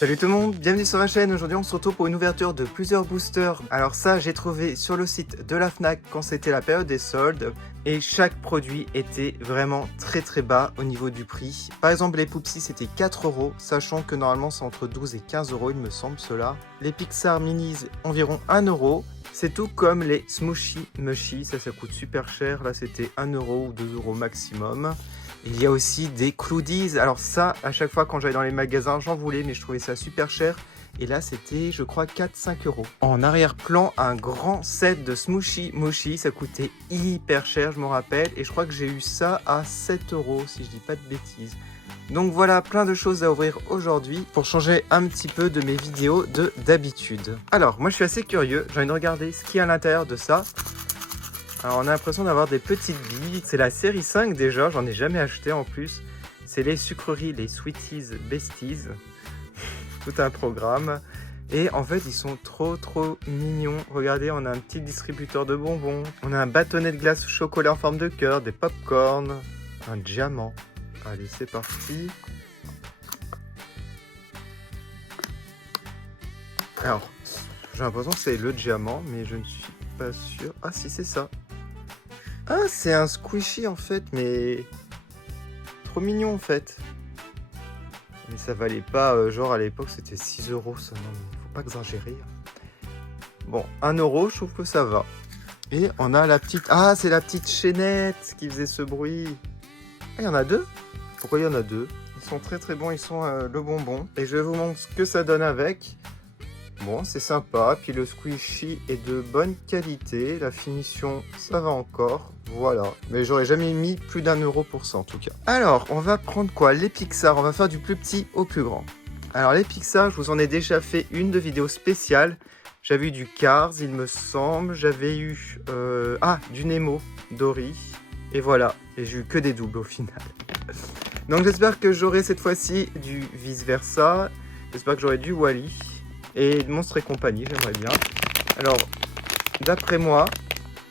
Salut tout le monde, bienvenue sur ma chaîne. Aujourd'hui on se retrouve pour une ouverture de plusieurs boosters. Alors ça j'ai trouvé sur le site de la Fnac quand c'était la période des soldes. Et chaque produit était vraiment très bas au niveau du prix. Par exemple les Poupsi c'était 4 €, sachant que normalement c'est entre 12 et 15 € il me semble cela. Les Pixar Minis environ 1 €. C'est tout comme les Smooshy Mushy, ça coûte super cher. Là c'était 1 € ou 2 € maximum. Il y a aussi des Cloudies. Alors ça, à chaque fois quand j'allais dans les magasins, j'en voulais, mais je trouvais ça super cher. Et là, c'était, je crois, 4-5 €. En arrière-plan, un grand set de Smooshy Mushy. Ça coûtait hyper cher, je me rappelle. Et je crois que j'ai eu ça à 7 €, si je dis pas de bêtises. Donc voilà, plein de choses à ouvrir aujourd'hui pour changer un petit peu de mes vidéos de d'habitude. Alors, moi, je suis assez curieux. J'ai envie de regarder ce qu'il y a à l'intérieur de ça. Alors on a l'impression d'avoir des petites billes. C'est la série 5 déjà, j'en ai jamais acheté en plus. C'est les sucreries, les Sweeties Besties. Tout un programme. Et en fait ils sont trop mignons. Regardez, on a un petit distributeur de bonbons. On a un bâtonnet de glace au chocolat en forme de cœur, des pop-corn, un diamant. Allez, c'est parti. Alors, j'ai l'impression que c'est le diamant, mais je ne suis pas sûr. Ah si, c'est ça. Ah, c'est un squishy en fait, mais trop mignon en fait. Mais ça valait pas, genre à l'époque c'était 6 €, ça, non, faut pas exagérer. Bon, 1 €, je trouve que ça va. Et on a la petite, ah c'est la petite chaînette qui faisait ce bruit. Ah, il y en a deux. Pourquoi il y en a deux? Ils sont très bons, ils sont le bonbon. Et je vais vous montrer ce que ça donne avec. Bon, c'est sympa, puis le squishy est de bonne qualité, la finition, ça va encore, voilà. Mais j'aurais jamais mis plus d'1 € pour ça en tout cas. Alors, on va prendre quoi? Les Pixar, on va faire du plus petit au plus grand. Alors les Pixar, je vous en ai déjà fait une de vidéo spéciale. J'avais eu du Cars, il me semble, j'avais eu du Nemo, Dory, et voilà. Et j'ai eu que des doubles au final. Donc j'espère que j'aurai cette fois-ci du vice versa, j'espère que j'aurai du Wall-E. Et Monstres et compagnie, j'aimerais bien. Alors, d'après moi,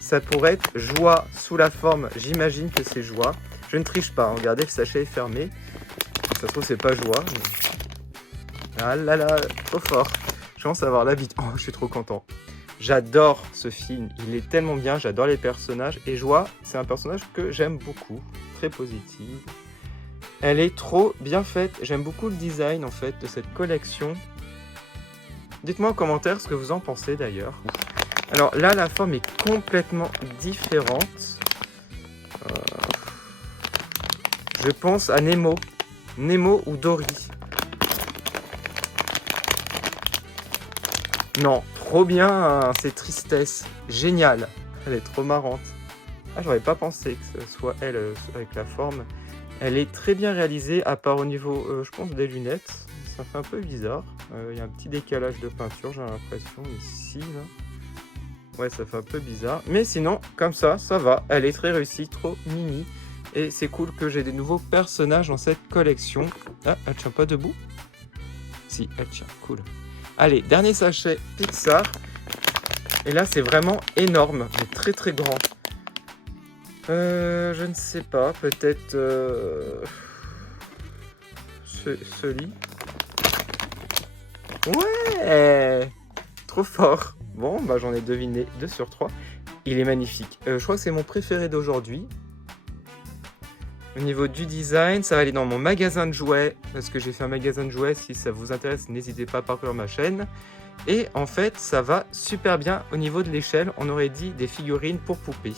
ça pourrait être Joie sous la forme, j'imagine que c'est Joie. Je ne triche pas, regardez, le sachet est fermé. Ça se trouve, c'est pas Joie. Mais... ah là là, trop fort. Je commence à avoir l'habitude. Oh, je suis trop content. J'adore ce film, il est tellement bien, j'adore les personnages. Et Joie, c'est un personnage que j'aime beaucoup, très positive. Elle est trop bien faite, j'aime beaucoup le design en fait de cette collection. Dites-moi en commentaire ce que vous en pensez d'ailleurs. Alors là, la forme est complètement différente. Je pense à Nemo. Nemo ou Dory. Non, trop bien, hein, c'est tristesse. Génial. Elle est trop marrante. Ah, j'aurais pas pensé que ce soit elle avec la forme. Elle est très bien réalisée, à part au niveau, je pense, des lunettes. Ça fait un peu bizarre. Il y a un petit décalage de peinture, j'ai l'impression, ici. Là. Ouais, ça fait un peu bizarre. Mais sinon, comme ça va. Elle est très réussie, trop mini. Et c'est cool que j'ai des nouveaux personnages dans cette collection. Ah, elle tient pas debout? Si, elle tient, cool. Allez, dernier sachet Pixar. Et là, c'est vraiment énorme, mais très grand. Je ne sais pas, peut-être... ce lit. Ouais, trop fort. Bon, bah j'en ai deviné 2 sur 3. Il est magnifique. Je crois que c'est mon préféré d'aujourd'hui. Au niveau du design, ça va aller dans mon magasin de jouets. Parce que j'ai fait un magasin de jouets. Si ça vous intéresse, n'hésitez pas à parcourir ma chaîne. Et en fait, ça va super bien au niveau de l'échelle. On aurait dit des figurines pour poupées.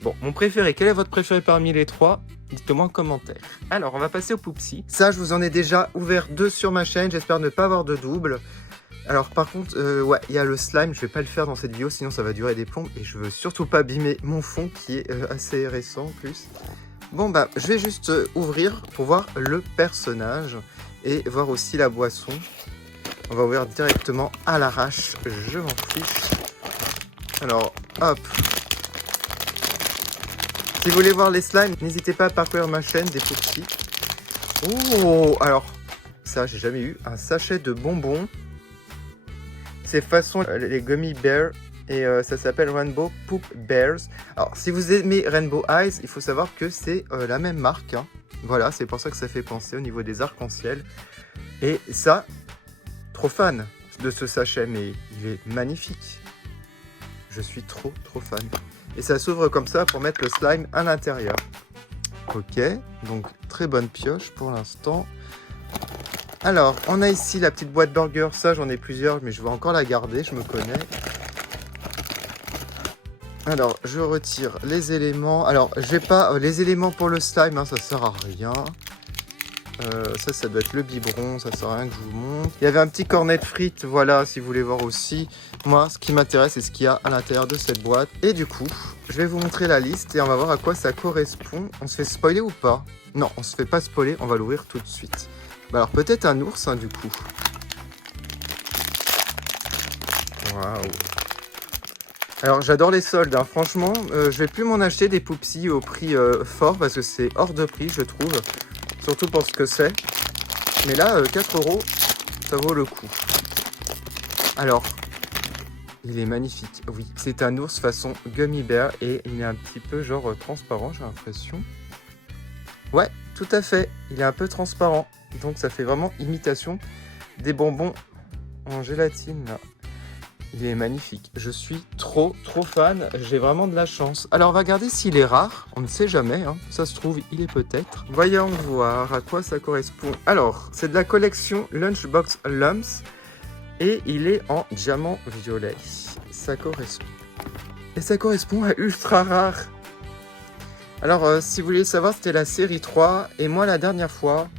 Bon, mon préféré. Quel est votre préféré parmi les 3 ? Dites-moi en commentaire. Alors, on va passer au Poupsi. Ça, je vous en ai déjà ouvert 2 sur ma chaîne. J'espère ne pas avoir de double. Alors, par contre, ouais, il y a le slime. Je vais pas le faire dans cette vidéo, sinon ça va durer des plombs. Et je veux surtout pas abîmer mon fond, qui est assez récent en plus. Bon, bah, je vais juste ouvrir pour voir le personnage. Et voir aussi la boisson. On va ouvrir directement à l'arrache. Je m'en fiche. Alors, hop. Si vous voulez voir les slimes, n'hésitez pas à parcourir ma chaîne des Poupsi. Oh, alors, ça, j'ai jamais eu. Un sachet de bonbons. C'est façon les Gummy Bears. Et ça s'appelle Rainbow Poop Bears. Alors, si vous aimez Rainbow Eyes, il faut savoir que c'est la même marque. Hein. Voilà, c'est pour ça que ça fait penser au niveau des arcs-en-ciel. Et ça, trop fan de ce sachet, mais il est magnifique. Je suis trop fan. Et ça s'ouvre comme ça pour mettre le slime à l'intérieur. Ok, donc très bonne pioche pour l'instant. Alors, on a ici la petite boîte burger. Ça, j'en ai plusieurs, mais je vais encore la garder, je me connais. Alors, je retire les éléments. Alors, j'ai pas les éléments pour le slime, hein, ça sert à rien. Ça doit être le biberon, ça sert à rien que je vous montre. Il y avait un petit cornet de frites, voilà, si vous voulez voir aussi. Moi, ce qui m'intéresse, c'est ce qu'il y a à l'intérieur de cette boîte. Et du coup, je vais vous montrer la liste et on va voir à quoi ça correspond. On se fait spoiler ou pas? Non, on se fait pas spoiler, on va l'ouvrir tout de suite. Bah alors, peut-être un ours, hein, du coup. Waouh! Alors j'adore les soldes, hein. Franchement, je vais plus m'en acheter des Poupsies au prix fort parce que c'est hors de prix, je trouve. Surtout pour ce que c'est. Mais là, 4 €, ça vaut le coup. Alors, il est magnifique. Oui, c'est un ours façon Gummy Bear et il est un petit peu genre transparent, j'ai l'impression. Ouais, tout à fait. Il est un peu transparent. Donc ça fait vraiment imitation des bonbons en gélatine là. Il est magnifique. Je suis trop fan. J'ai vraiment de la chance. Alors, on va regarder s'il est rare. On ne sait jamais. Hein. Ça se trouve, il est peut-être. Voyons voir à quoi ça correspond. Alors, c'est de la collection Lunchbox Lumps. Et il est en diamant violet. Ça correspond. Et ça correspond à ultra rare. Alors, si vous voulez savoir, c'était la série 3. Et moi, la dernière fois,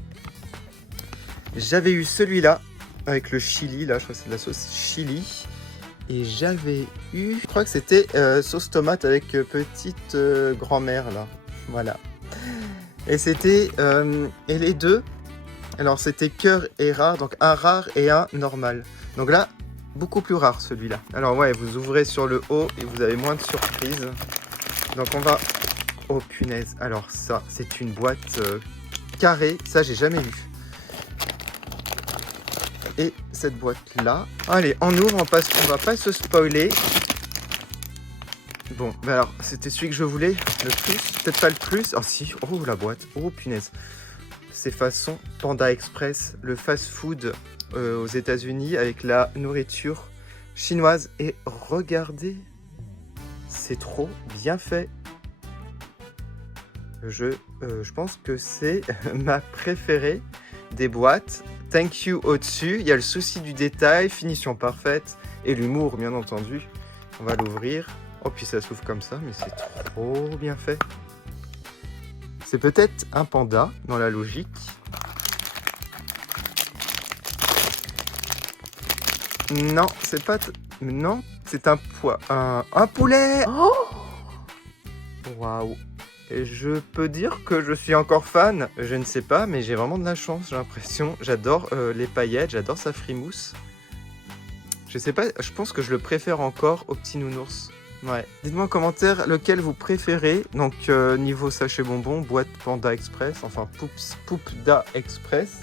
j'avais eu celui-là. Avec le chili. Là, je crois que c'est de la sauce chili. Et j'avais eu, je crois que c'était sauce tomate avec petite grand-mère là, voilà. Et c'était, et les deux, alors c'était cœur et rare, donc un rare et un normal. Donc là, beaucoup plus rare celui-là. Alors ouais, vous ouvrez sur le haut et vous avez moins de surprises. Donc on va, oh punaise, alors ça, c'est une boîte carrée, ça j'ai jamais vu. Et cette boîte là. Allez, on ouvre, on va pas se spoiler. Bon, mais alors, c'était celui que je voulais le plus. Peut-être pas le plus. Oh si, oh la boîte. Oh punaise. C'est façon Panda Express, le fast-food aux États-Unis avec la nourriture chinoise. Et regardez, c'est trop bien fait. Je pense que c'est ma préférée des boîtes. Thank you au-dessus, il y a le souci du détail, finition parfaite et l'humour bien entendu. On va l'ouvrir. Oh puis ça s'ouvre comme ça, mais c'est trop bien fait. C'est peut-être un panda dans la logique. Non, c'est pas... Non, c'est un poids. Un poulet. Oh waouh. Et je peux dire que je suis encore fan, je ne sais pas, mais j'ai vraiment de la chance, j'ai l'impression. J'adore les paillettes, j'adore sa frimousse. Je sais pas, je pense que je le préfère encore au petit nounours. Ouais. Dites-moi en commentaire lequel vous préférez. Donc niveau sachet bonbon, boîte Panda Express, enfin Poupda Express.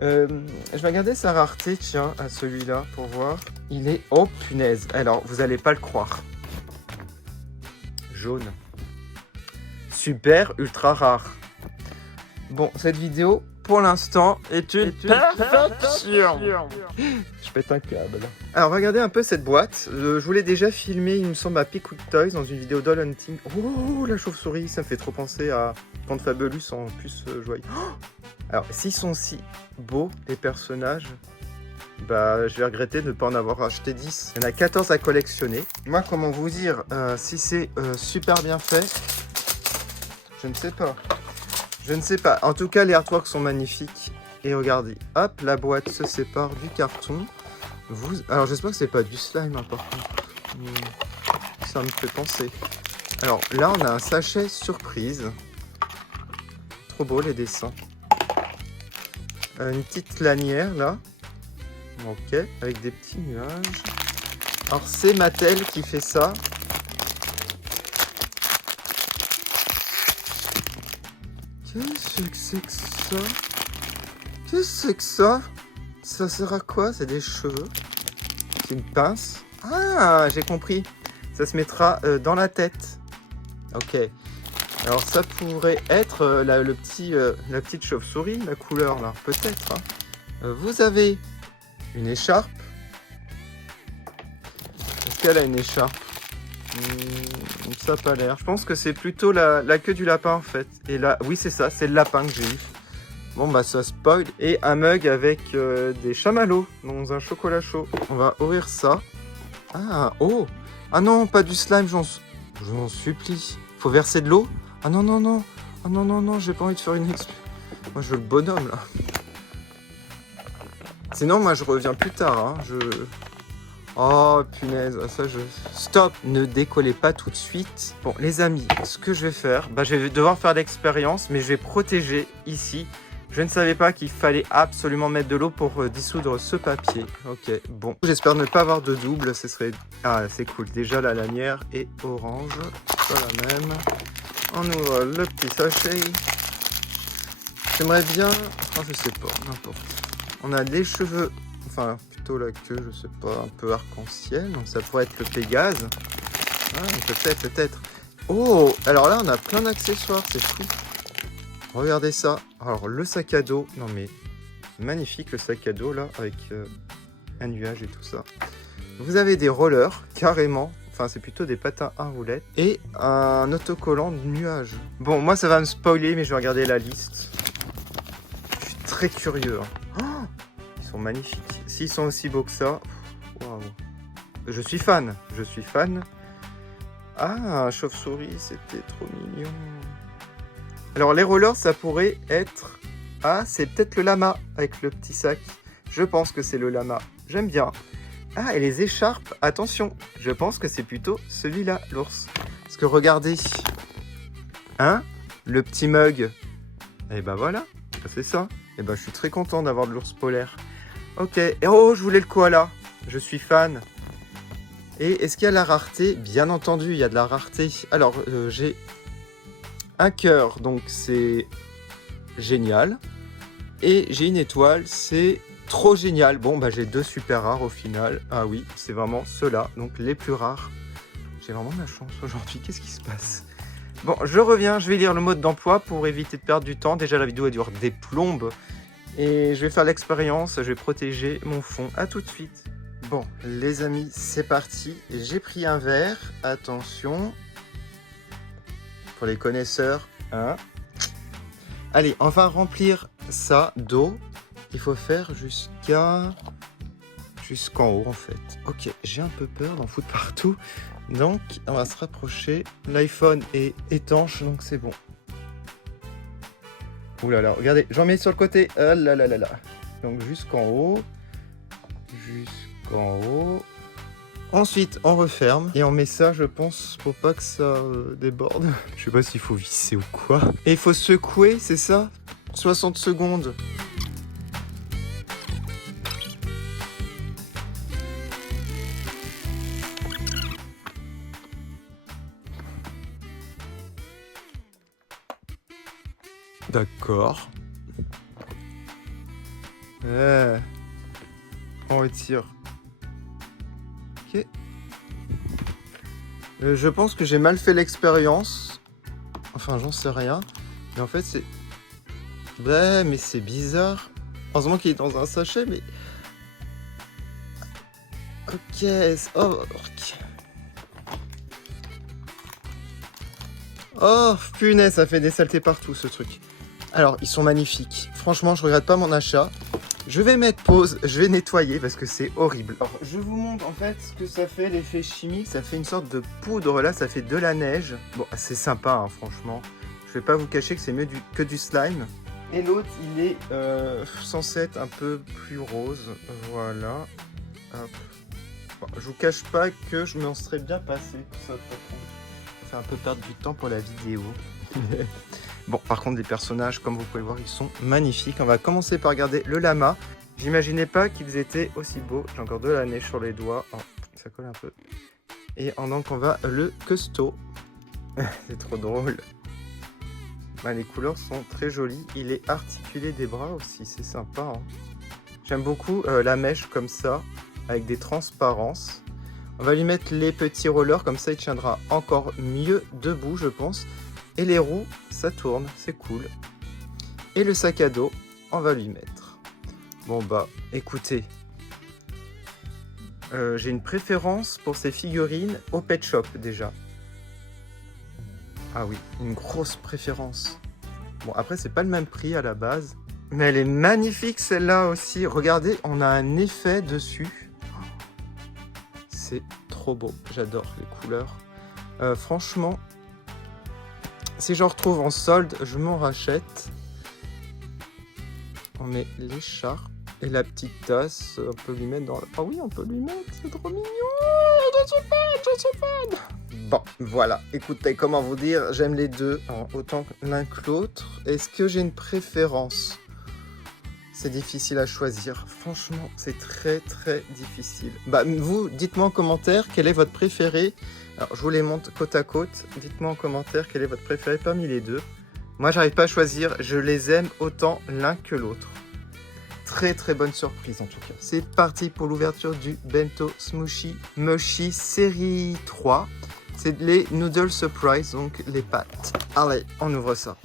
Je vais regarder sa rareté, tiens, à celui-là pour voir. Il est, oh punaise, alors vous allez pas le croire. Jaune. Super ultra rare. Bon, cette vidéo, pour l'instant, est une perfection. Je pète un câble. Alors, regardez un peu cette boîte. Je vous l'ai déjà filmé, il me semble, à Pickwick Toys dans une vidéo Doll Hunting. Oh, la chauve-souris, ça me fait trop penser à Quand Fabulous en plus joyeux. Oh, alors, s'ils sont si beaux, les personnages, bah, je vais regretter de ne pas en avoir acheté 10. Il y en a 14 à collectionner. Moi, comment vous dire, si c'est super bien fait, je ne sais pas. Je ne sais pas. En tout cas, les artworks sont magnifiques. Et regardez, hop, la boîte se sépare du carton. Alors, j'espère que c'est pas du slime, hein, par contre. Ça me fait penser. Alors, là, on a un sachet surprise. Trop beau, les dessins. Une petite lanière, là. Ok, avec des petits nuages. Alors, c'est Mattel qui fait ça. Qu'est-ce que c'est que ça? Qu'est-ce que c'est que ça? Ça sert à quoi? C'est des cheveux? C'est une pince? Ah, j'ai compris. Ça se mettra dans la tête. Ok. Alors ça pourrait être la petite chauve-souris, la couleur là, peut-être. Hein. Vous avez une écharpe. Est-ce qu'elle a une écharpe? Ça n'a pas l'air. Je pense que c'est plutôt la queue du lapin en fait. Et là, oui c'est ça, c'est le lapin que j'ai eu. Bon bah ça spoil. Et un mug avec des chamallows dans un chocolat chaud. On va ouvrir ça. Ah, oh. Ah non, pas du slime, je vous en supplie. Faut verser de l'eau? Ah non, non, non. Ah non, non, non, j'ai pas envie de faire une exp. Moi je veux le bonhomme là. Sinon moi je reviens plus tard. Hein. Oh punaise, ça je... Stop, ne décollez pas tout de suite. Bon les amis, ce que je vais faire, bah, je vais devoir faire l'expérience, mais je vais protéger ici. Je ne savais pas qu'il fallait absolument mettre de l'eau pour dissoudre ce papier. Ok, bon. J'espère ne pas avoir de double, ce serait... Ah c'est cool, déjà la lanière est orange, pas la même. On ouvre le petit sachet. J'aimerais bien... Enfin je sais pas, n'importe. On a des cheveux... Enfin, plutôt la queue, je sais pas, un peu arc-en-ciel. Donc ça pourrait être le Pégase. Ah, peut-être. Oh, alors là, on a plein d'accessoires, c'est fou. Regardez ça. Alors, le sac à dos. Non, mais magnifique, le sac à dos, là, avec un nuage et tout ça. Vous avez des rollers, carrément. Enfin, c'est plutôt des patins à roulettes. Et un autocollant de nuage. Bon, moi, ça va me spoiler, mais je vais regarder la liste. Je suis très curieux. Hein. Oh, ils sont magnifiques. S'ils sont aussi beaux que ça, waouh. Je suis fan. Ah, chauve-souris, c'était trop mignon. Alors, les rollers, ça pourrait être... Ah, c'est peut-être le lama avec le petit sac. Je pense que c'est le lama. J'aime bien. Ah, et les écharpes, attention. Je pense que c'est plutôt celui-là, l'ours. Parce que regardez. Hein? Le petit mug. Et ben voilà, c'est ça. Et ben je suis très content d'avoir de l'ours polaire. Ok, et oh, je voulais le koala. Je suis fan. Et est-ce qu'il y a la rareté? Bien entendu, il y a de la rareté. Alors, j'ai un cœur, donc c'est génial. Et j'ai une étoile, c'est trop génial. Bon, bah j'ai deux super rares au final. Ah oui, c'est vraiment ceux-là, donc les plus rares. J'ai vraiment de la chance aujourd'hui. Qu'est-ce qui se passe? Bon, je reviens, je vais lire le mode d'emploi pour éviter de perdre du temps. Déjà, la vidéo, elle dure des plombes. Et je vais faire l'expérience, je vais protéger mon fond. À tout de suite. Bon, les amis, c'est parti. J'ai pris un verre. Attention. Pour les connaisseurs. Hein. Allez, on va remplir ça d'eau. Il faut faire jusqu'en haut, en fait. Ok, j'ai un peu peur d'en foutre partout. Donc, on va se rapprocher. L'iPhone est étanche, donc c'est bon. Ouh là là, regardez, j'en mets sur le côté. Ah là là là là. Donc jusqu'en haut. Jusqu'en haut. Ensuite, on referme. Et on met ça, je pense, pour pas que ça déborde. Je sais pas s'il faut visser ou quoi. Et il faut secouer, c'est ça? 60 secondes. D'accord. On retire. Ok. Je pense que j'ai mal fait l'expérience. Enfin, j'en sais rien. Mais en fait, c'est... Ouais, mais c'est bizarre. Heureusement qu'il est dans un sachet, mais... Ok. Oh, ok. Oh, punaise, ça fait des saletés partout, ce truc. Alors, ils sont magnifiques. Franchement, je regrette pas mon achat. Je vais mettre pause, je vais nettoyer parce que c'est horrible. Alors, je vous montre en fait ce que ça fait, l'effet chimique. Ça fait une sorte de poudre là, ça fait de la neige. Bon, c'est sympa, hein, franchement. Je vais pas vous cacher que c'est mieux que du slime. Et l'autre, il est censé être un peu plus rose. Voilà. Hop. Bon, je vous cache pas que je m'en serais bien passé. Ça fait un peu perdre du temps pour la vidéo. Bon, par contre, les personnages, comme vous pouvez le voir, ils sont magnifiques. On va commencer par regarder le lama. J'imaginais pas qu'ils étaient aussi beaux. J'ai encore de la neige sur les doigts. Oh, ça colle un peu. Et donc, on va le custo. C'est trop drôle. Bah, les couleurs sont très jolies. Il est articulé des bras aussi. C'est sympa. Hein. J'aime beaucoup la mèche comme ça, avec des transparences. On va lui mettre les petits rollers. Comme ça, il tiendra encore mieux debout, je pense. Et les roues, ça tourne, c'est cool. Et le sac à dos, on va lui mettre. Bon bah, écoutez. J'ai une préférence pour ces figurines au pet shop déjà. Ah oui, une grosse préférence. Bon, après, c'est pas le même prix à la base. Mais elle est magnifique celle-là aussi. Regardez, on a un effet dessus. C'est trop beau. J'adore les couleurs. Franchement, si j'en retrouve en solde, je m'en rachète. On met l'écharpe et la petite tasse. On peut lui mettre dans... Ah oui, on peut lui mettre. C'est trop mignon. Je suis fan. Bon, voilà. Écoutez, comment vous dire, j'aime les deux, autant l'un que l'autre. Est-ce que j'ai une préférence? C'est difficile à choisir. Franchement, c'est très très difficile. Bah, vous, dites-moi en commentaire quel est votre préféré. Alors, je vous les montre côte à côte. Dites-moi en commentaire quel est votre préféré parmi les deux. Moi, j'arrive pas à choisir. Je les aime autant l'un que l'autre. Très très bonne surprise en tout cas. C'est parti pour l'ouverture du Bento Smooshy Moshi série 3. C'est les Noodle Surprise, donc les pâtes. Allez, on ouvre ça.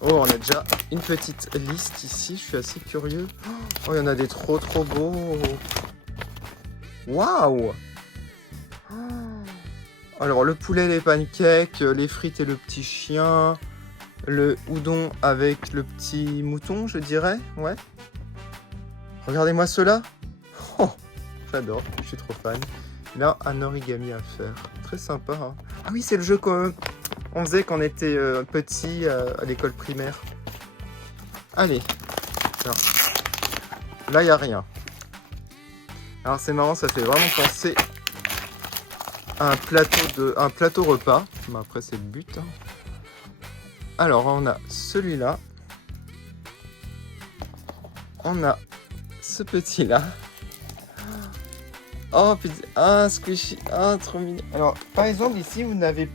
Oh, on a déjà une petite liste ici, je suis assez curieux. Oh, il y en a des trop beaux. Waouh! Alors, le poulet, les pancakes, les frites et le petit chien, le udon avec le petit mouton, je dirais, ouais. Regardez-moi cela. Oh, j'adore, je suis trop fan. Là, un origami à faire. Très sympa. Hein. Ah oui, c'est le jeu qu'on faisait quand on était petit à l'école primaire. Allez. Alors, là, il n'y a rien. Alors, c'est marrant, ça fait vraiment penser à un plateau repas. Mais après, c'est le but. Hein. Alors, on a celui-là. On a ce petit-là. Oh putain, un squishy, trop mignon. Alors, par exemple, ici, vous n'avez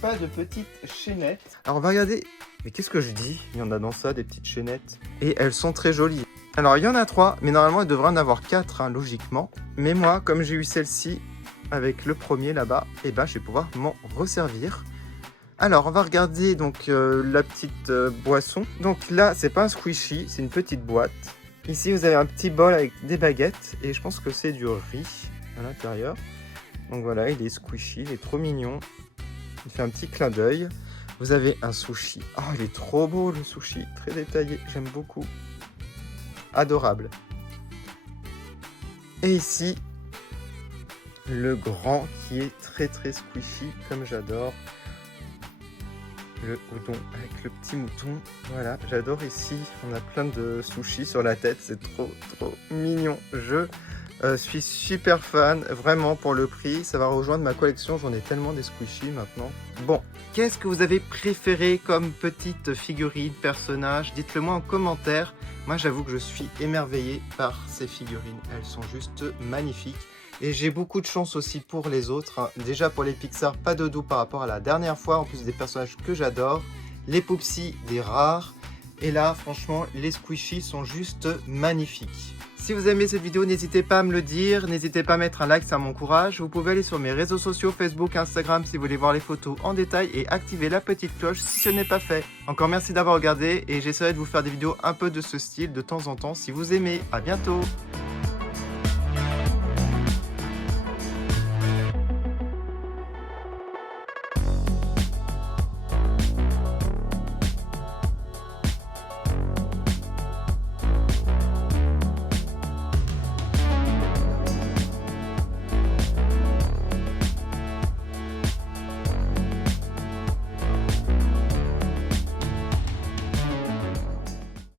pas de petites chaînettes. Alors, on va regarder. Mais qu'est-ce que je dis? Il y en a dans ça, des petites chaînettes. Et elles sont très jolies. Alors, il y en a 3, mais normalement, il devrait en avoir 4, hein, logiquement. Mais moi, comme j'ai eu celle-ci avec le premier là-bas, eh ben, je vais pouvoir m'en resservir. Alors, on va regarder donc la petite boisson. Donc là, c'est pas un squishy, c'est une petite boîte. Ici, vous avez un petit bol avec des baguettes et je pense que c'est du riz à l'intérieur. Donc voilà, il est squishy, il est trop mignon. Il fait un petit clin d'œil. Vous avez un sushi. Oh, il est trop beau le sushi, très détaillé, j'aime beaucoup. Adorable. Et ici, le grand qui est très très squishy, comme j'adore. Le udon avec le petit mouton. Voilà, j'adore ici. On a plein de sushis sur la tête. C'est trop mignon. Je suis super fan. Vraiment, pour le prix, ça va rejoindre ma collection. J'en ai tellement des squishies maintenant. Bon, qu'est-ce que vous avez préféré comme petite figurine, personnage? Dites-le moi en commentaire. Moi, j'avoue que je suis émerveillé par ces figurines. Elles sont juste magnifiques. Et j'ai beaucoup de chance aussi pour les autres. Hein. Déjà pour les Pixar, pas de doux par rapport à la dernière fois. En plus des personnages que j'adore. Les Poupsy, des rares. Et là, franchement, les squishies sont juste magnifiques. Si vous aimez cette vidéo, n'hésitez pas à me le dire. N'hésitez pas à mettre un like, ça m'encourage. Vous pouvez aller sur mes réseaux sociaux, Facebook, Instagram, si vous voulez voir les photos en détail. Et activer la petite cloche si ce n'est pas fait. Encore merci d'avoir regardé. Et j'essaierai de vous faire des vidéos un peu de ce style de temps en temps si vous aimez. À bientôt!